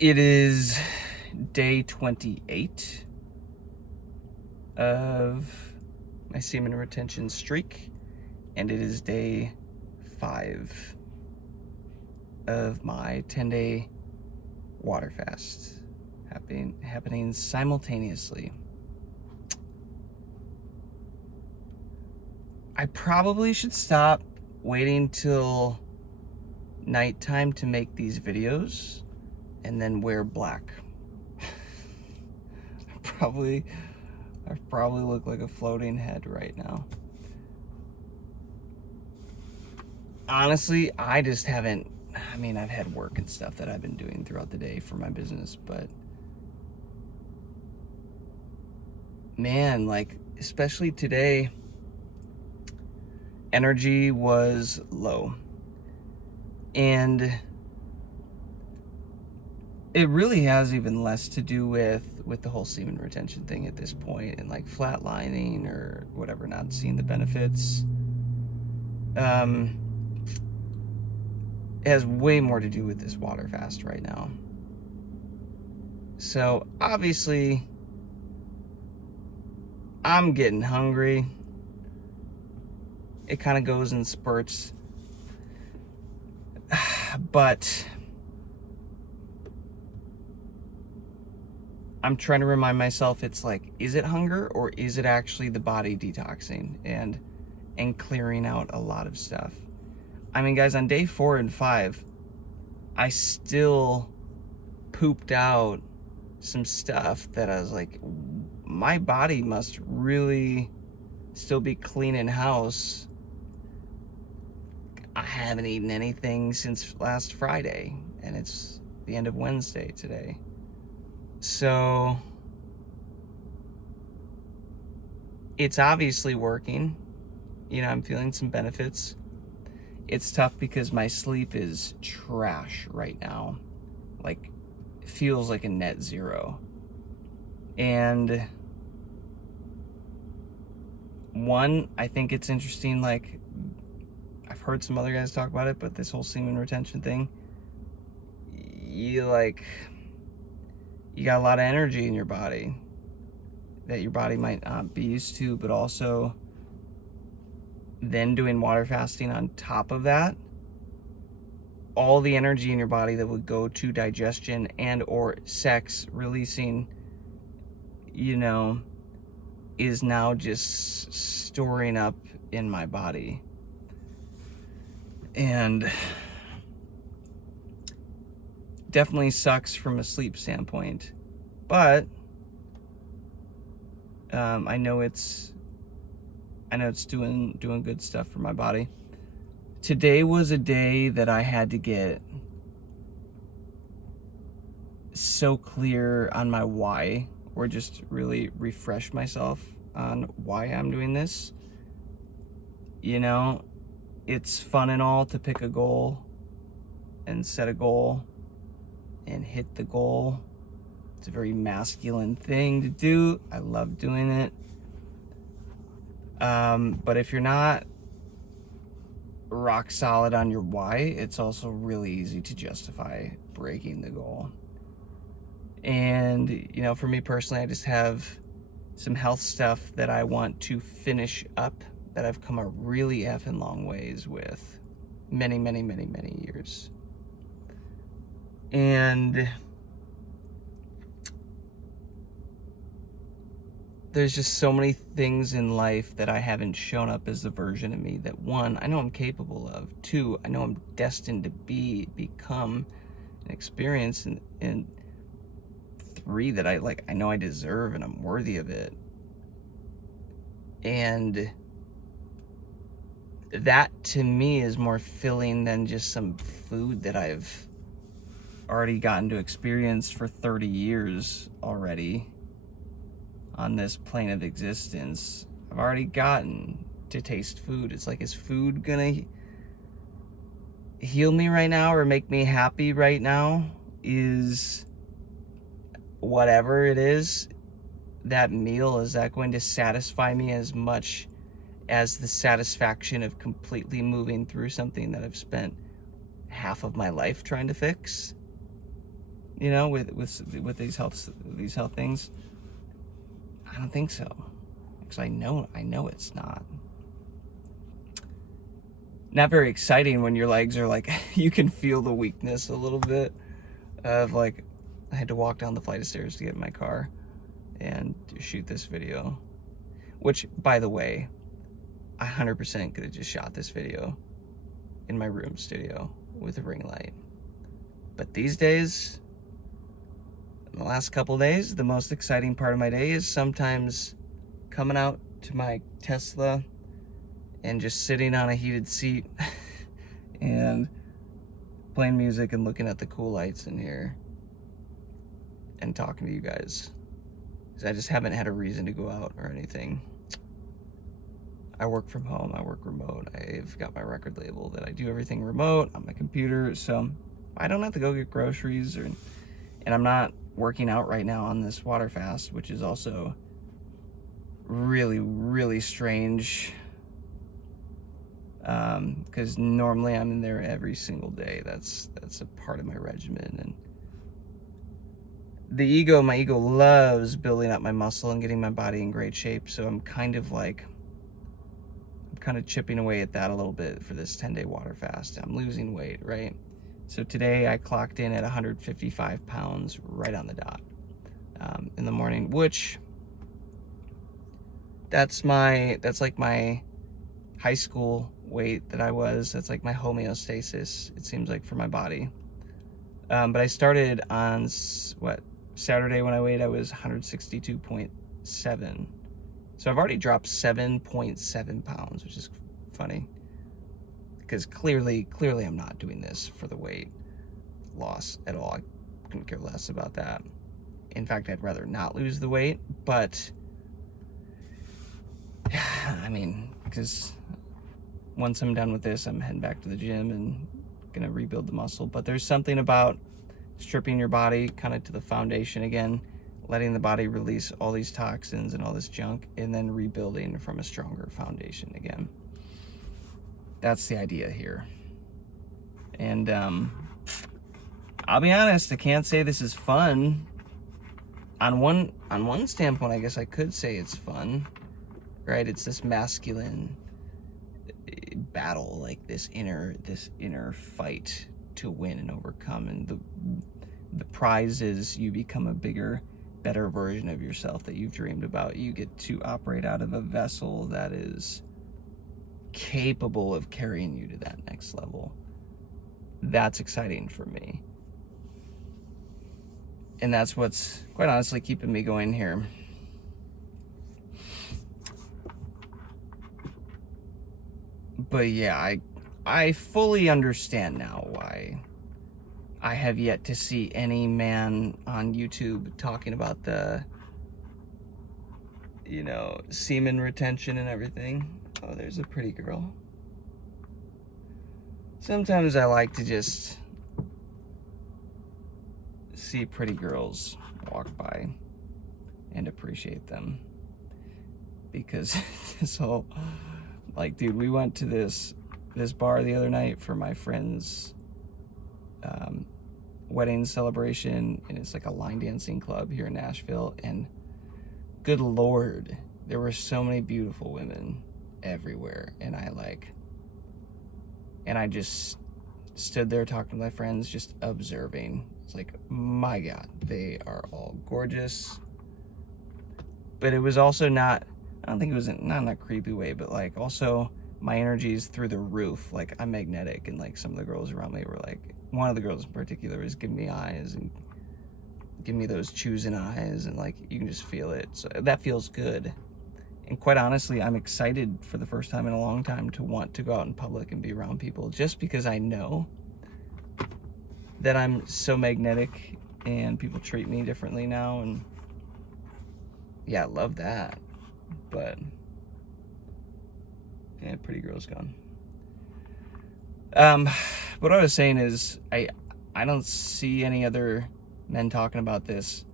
It is day 28 of my semen retention streak, and it is day 5 of my 10-day water fast happening simultaneously. I probably should stop waiting till nighttime to make these videos and then wear black. I probably look like a floating head right now. Honestly, I just haven't, I've had work and stuff that I've been doing throughout the day for my business, but man, like, especially today, energy was low. And it really has even less to do with the whole semen retention thing at this point, and like flatlining or whatever, not seeing the benefits. It has way more to do with this water fast right now. So obviously I'm getting hungry. It kind of goes in spurts, but I'm trying to remind myself, it's like, is it hunger or is it actually the body detoxing and clearing out a lot of stuff? I mean, guys, on day 4 and 5, I still pooped out some stuff that I was like, my body must really still be cleaning house. I haven't eaten anything since last Friday, and it's the end of Wednesday today. So it's obviously working. You know, I'm feeling some benefits. It's tough because my sleep is trash right now. Like, it feels like a net zero. And one, I think it's interesting, like, I've heard some other guys talk about it, but this whole semen retention thing, you got a lot of energy in your body that your body might not be used to, but also then doing water fasting on top of that, all the energy in your body that would go to digestion and or sex releasing, you know, is now just storing up in my body. And definitely sucks from a sleep standpoint, but I know it's doing good stuff for my body. Today was a day that I had to get so clear on my why, or just really refresh myself on why I'm doing this. You know, it's fun and all to pick a goal and set a goal and hit the goal. It's a very masculine thing to do. I love doing it. But if you're not rock solid on your why, it's also really easy to justify breaking the goal. And, you know, for me personally, I just have some health stuff that I want to finish up that I've come a really effing long ways with. Many years. And there's just so many things in life that I haven't shown up as the version of me that, one, I know I'm capable of. Two, I know I'm destined to become an experience. And three, that I know I deserve and I'm worthy of it. And that to me is more filling than just some food that I've already gotten to experience for 30 years already on this plane of existence. I've already gotten to taste food. It's like, is food gonna heal me right now or make me happy right now? Is whatever it is, that meal, is that going to satisfy me as much as the satisfaction of completely moving through something that I've spent half of my life trying to fix? you know, with these health things? I don't think so. Because I know it's not. Not very exciting when your legs are like, you can feel the weakness a little bit of like, I had to walk down the flight of stairs to get in my car and shoot this video. Which, by the way, I 100% could have just shot this video in my room studio with a ring light. But these days, in the last couple days, the most exciting part of my day is sometimes coming out to my Tesla and just sitting on a heated seat and playing music and looking at the cool lights in here and talking to you guys. Because I just haven't had a reason to go out or anything. I work from home, I work remote. I've got my record label that I do everything remote on my computer, so I don't have to go get groceries, and I'm not working out right now on this water fast, which is also really, really strange. Because normally I'm in there every single day. That's a part of my regimen, and my ego loves building up my muscle and getting my body in great shape. So I'm kind of chipping away at that a little bit for this 10-day water fast. I'm losing weight, right? So today I clocked in at 155 pounds right on the dot in the morning, which that's like my high school weight that I was. That's like my homeostasis, it seems like, for my body. But I started on Saturday when I weighed, I was 162.7. So I've already dropped 7.7 pounds, which is funny. Because clearly I'm not doing this for the weight loss at all. I couldn't care less about that. In fact, I'd rather not lose the weight, but I mean, because once I'm done with this, I'm heading back to the gym and gonna rebuild the muscle. But there's something about stripping your body kind of to the foundation again, letting the body release all these toxins and all this junk, and then rebuilding from a stronger foundation again. That's the idea here. And I'll be honest, I can't say this is fun. On one standpoint, I guess I could say it's fun, right? It's this masculine battle, like this inner fight to win and overcome, and the prize is you become a bigger, better version of yourself that you've dreamed about. You get to operate out of a vessel that is capable of carrying you to that next level. That's exciting for me, and that's what's quite honestly keeping me going here. But yeah, I fully understand now why I have yet to see any man on YouTube talking about the, semen retention and everything. Oh, there's a pretty girl. Sometimes I like to just see pretty girls walk by and appreciate them. Because this whole, dude, we went to this bar the other night for my friend's wedding celebration, and it's like a line dancing club here in Nashville, and good Lord, there were so many beautiful women everywhere, and I just stood there talking to my friends, just observing. It's like, my God, they are all gorgeous. But it was also not, I don't think it was not in a creepy way, but also my energy's through the roof. I'm magnetic, and some of the girls around me were one of the girls in particular was giving me eyes and giving me those choosing eyes, and you can just feel it. So that feels good. And quite honestly, I'm excited for the first time in a long time to want to go out in public and be around people, just because I know that I'm so magnetic and people treat me differently now. And yeah, I love that. But yeah, pretty girl's gone. What I was saying is I don't see any other men talking about this.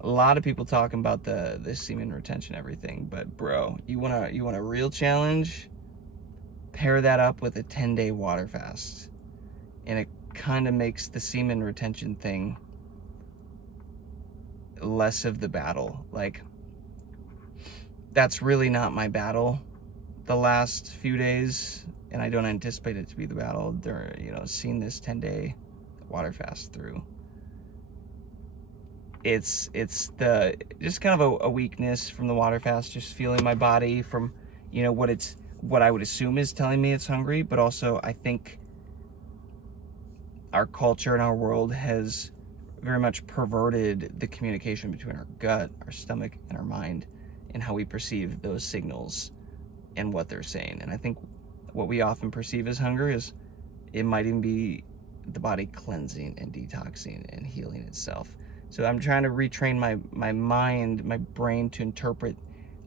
A lot of people talking about the semen retention, everything, but bro, you want a real challenge? Pair that up with a 10-day water fast, and it kind of makes the semen retention thing less of the battle. Like, that's really not my battle the last few days, and I don't anticipate it to be the battle during, you know, seeing this 10-day water fast through. It's the just kind of a weakness from the water fast, just feeling my body from, you know, what I would assume is telling me it's hungry, but also I think our culture and our world has very much perverted the communication between our gut, our stomach, and our mind, and how we perceive those signals and what they're saying. And I think what we often perceive as hunger is, it might even be the body cleansing and detoxing and healing itself. So I'm trying to retrain my mind, my brain, to interpret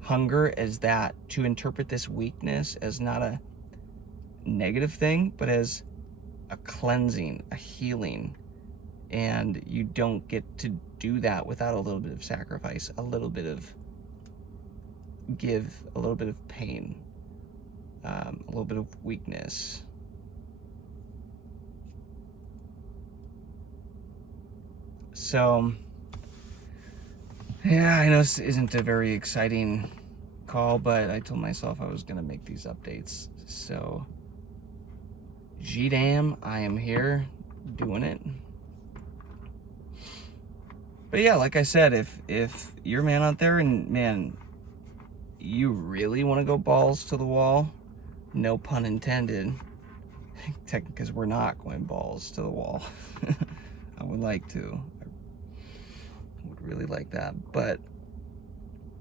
hunger as that, to interpret this weakness as not a negative thing, but as a cleansing, a healing. And you don't get to do that without a little bit of sacrifice, a little bit of give, a little bit of pain, a little bit of weakness. So, yeah, I know this isn't a very exciting call, but I told myself I was going to make these updates. So, G-damn, I am here doing it. But yeah, like I said, if you're a man out there and, man, you really want to go balls to the wall, no pun intended, because we're not going balls to the wall. I would like to. I would really like that. But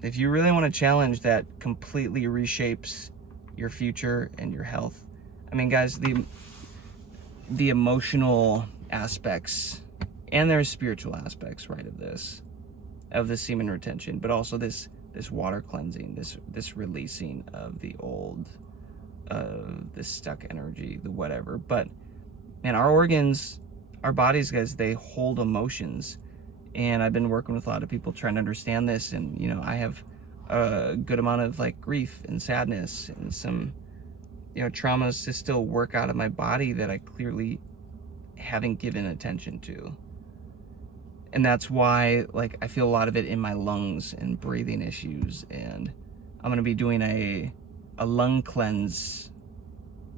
if you really want a challenge that completely reshapes your future and your health, I mean, guys, the emotional aspects, and there's spiritual aspects, right, of this semen retention, but also this water cleansing, this releasing of the old, this stuck energy, the whatever. But man, our organs, our bodies, guys, they hold emotions, and I've been working with a lot of people trying to understand this. And you know, I have a good amount of like grief and sadness and some, you know, traumas to still work out of my body that I clearly haven't given attention to. And that's why, like, I feel a lot of it in my lungs and breathing issues. And I'm going to be doing a lung cleanse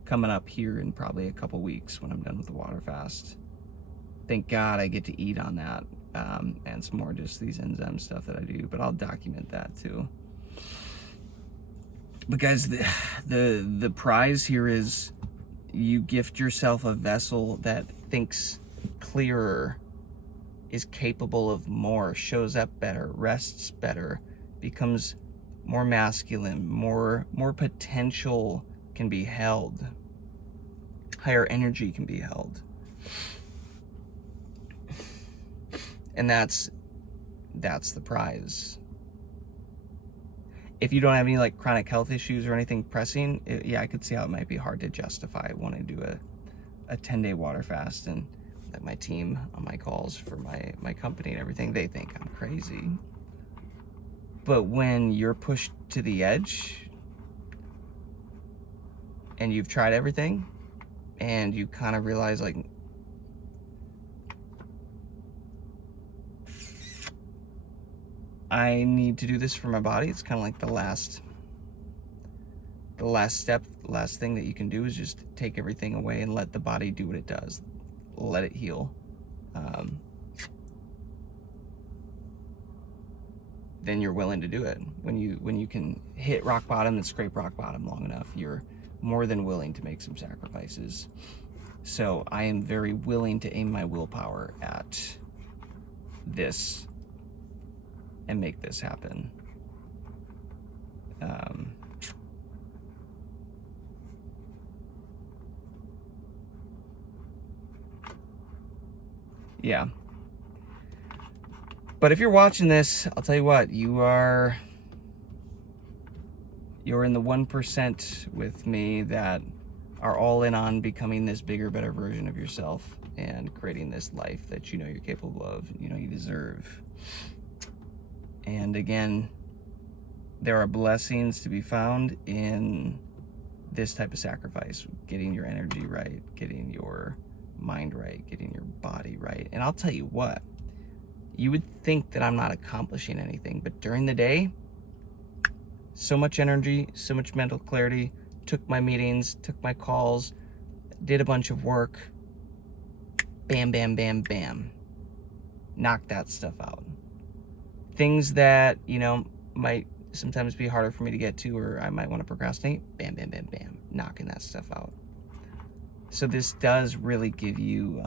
coming up here in probably a couple weeks when I'm done with the water fast. Thank God I get to eat on that. And it's more just these enzyme stuff that I do, but I'll document that too. But guys, the prize here is you gift yourself a vessel that thinks clearer, is capable of more, shows up better, rests better, becomes more masculine, more potential can be held, higher energy can be held. And that's the prize. If you don't have any like chronic health issues or anything pressing, yeah, I could see how it might be hard to justify wanting to do a 10-day water fast. And that my team on my calls for my company and everything, they think I'm crazy. But when you're pushed to the edge and you've tried everything and you kind of realize, like, I need to do this for my body, it's kind of like the last step, the last thing that you can do is just take everything away and let the body do what it does. Let it heal. Then you're willing to do it. When you can hit rock bottom and scrape rock bottom long enough, you're more than willing to make some sacrifices. So I am very willing to aim my willpower at this and make this happen. Yeah. But if you're watching this, I'll tell you what, you're in the 1% with me that are all in on becoming this bigger, better version of yourself and creating this life that you know you're capable of, you know you deserve. And again, there are blessings to be found in this type of sacrifice, getting your energy right, getting your mind right, getting your body right. And I'll tell you what, you would think that I'm not accomplishing anything, but during the day, so much energy, so much mental clarity, took my meetings, took my calls, did a bunch of work, bam, bam, bam, bam, knocked that stuff out. Things that, you know, might sometimes be harder for me to get to, or I might want to procrastinate, bam, bam, bam, bam, knocking that stuff out. So this does really give you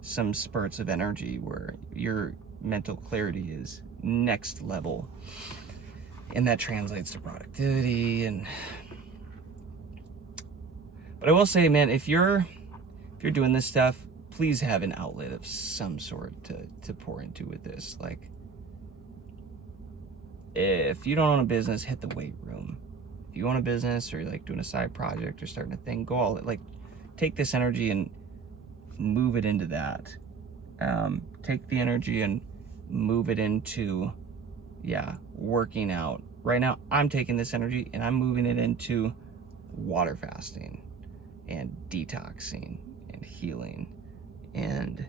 some spurts of energy where your mental clarity is next level, and that translates to productivity. But I will say, man, if you're doing this stuff, please have an outlet of some sort to pour into with this. Like, if you don't own a business, hit the weight room. If you own a business, or you're like doing a side project or starting a thing, go all, like, take this energy and move it into that. Take the energy and move it into, working out. Right now, I'm taking this energy and I'm moving it into water fasting and detoxing and healing. And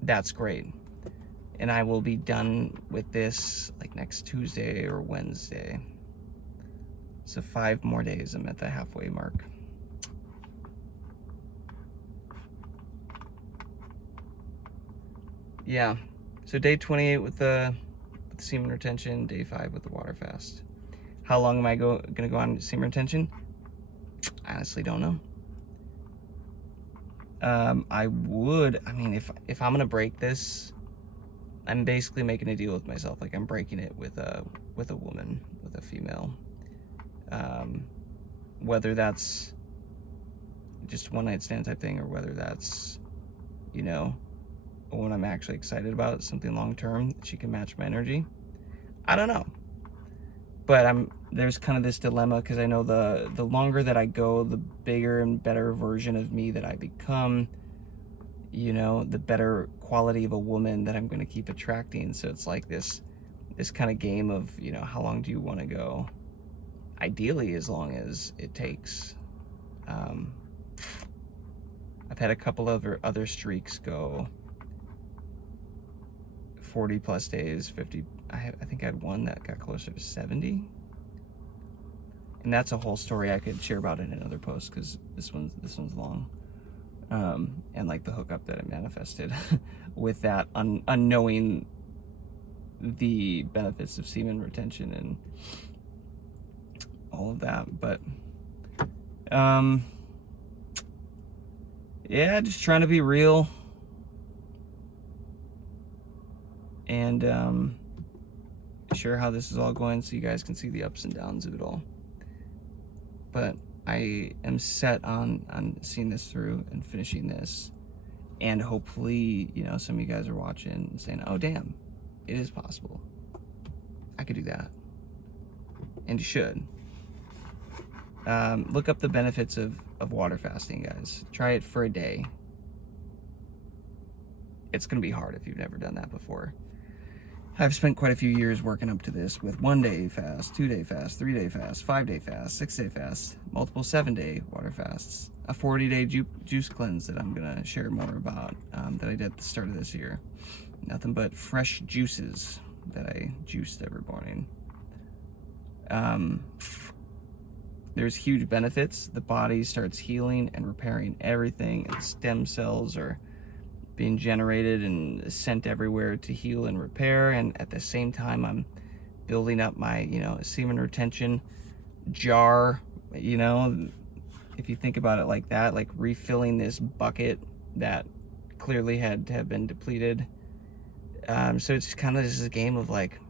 that's great. And I will be done with this like next Tuesday or Wednesday. So 5 more days, I'm at the halfway mark. Yeah, so day 28 with the semen retention, day 5 with the water fast. How long am I gonna go on semen retention? I honestly don't know. I mean, if I'm gonna break this, I'm basically making a deal with myself. Like, I'm breaking it with a woman, with a female. Whether that's just a one-night stand type thing, or whether that's, you know, when I'm actually excited about something long-term, she can match my energy. I don't know. But there's kind of this dilemma, because I know the longer that I go, the bigger and better version of me that I become, you know, the better quality of a woman that I'm going to keep attracting. So it's like this kind of game of, you know, how long do you want to go? Ideally, as long as it takes. I've had a couple of other streaks go 40 plus days, 50. I think I had one that got closer to 70. And that's a whole story I could share about in another post, because this one's long. And like the hookup that I manifested with that, unknowing the benefits of semen retention and all of that. But yeah, just trying to be real and share how this is all going, so you guys can see the ups and downs of it all. But I am set on seeing this through and finishing this, and hopefully, you know, some of you guys are watching and saying, oh damn, it is possible, I could do that. And you should. Look up the benefits of water fasting, guys. Try it for a day. It's gonna be hard if you've never done that before. I've spent quite a few years working up to this with 1-day fast, 2-day fast, 3-day fast, 5-day fast, 6-day fast, multiple 7-day water fasts, a 40-day juice cleanse that I'm gonna share more about, that I did at the start of this year. Nothing but fresh juices that I juiced every morning. There's huge benefits. The body starts healing and repairing everything, and stem cells are being generated and sent everywhere to heal and repair. And at the same time, I'm building up my, you know, semen retention jar. You know, if you think about it like that, like refilling this bucket that clearly had to have been depleted. So it's kind of just a game of like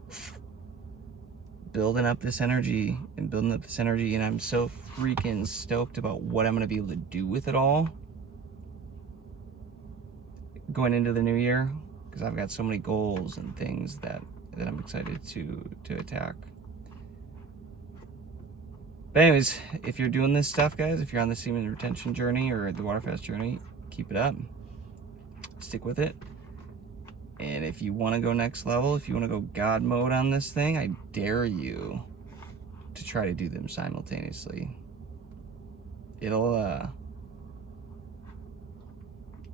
building up this energy and building up this energy, and I'm so freaking stoked about what I'm gonna be able to do with it all going into the new year, because I've got so many goals and things that I'm excited to attack. But anyways, if you're doing this stuff, guys, if you're on the semen retention journey or the water fast journey, keep it up, stick with it. And if you want to go next level, if you want to go God mode on this thing, I dare you to try to do them simultaneously. It'll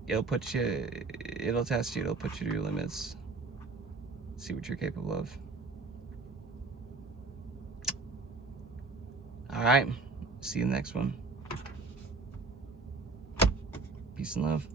it'll test you, it'll put you to your limits, see what you're capable of. All right, see you in the next one. Peace and love.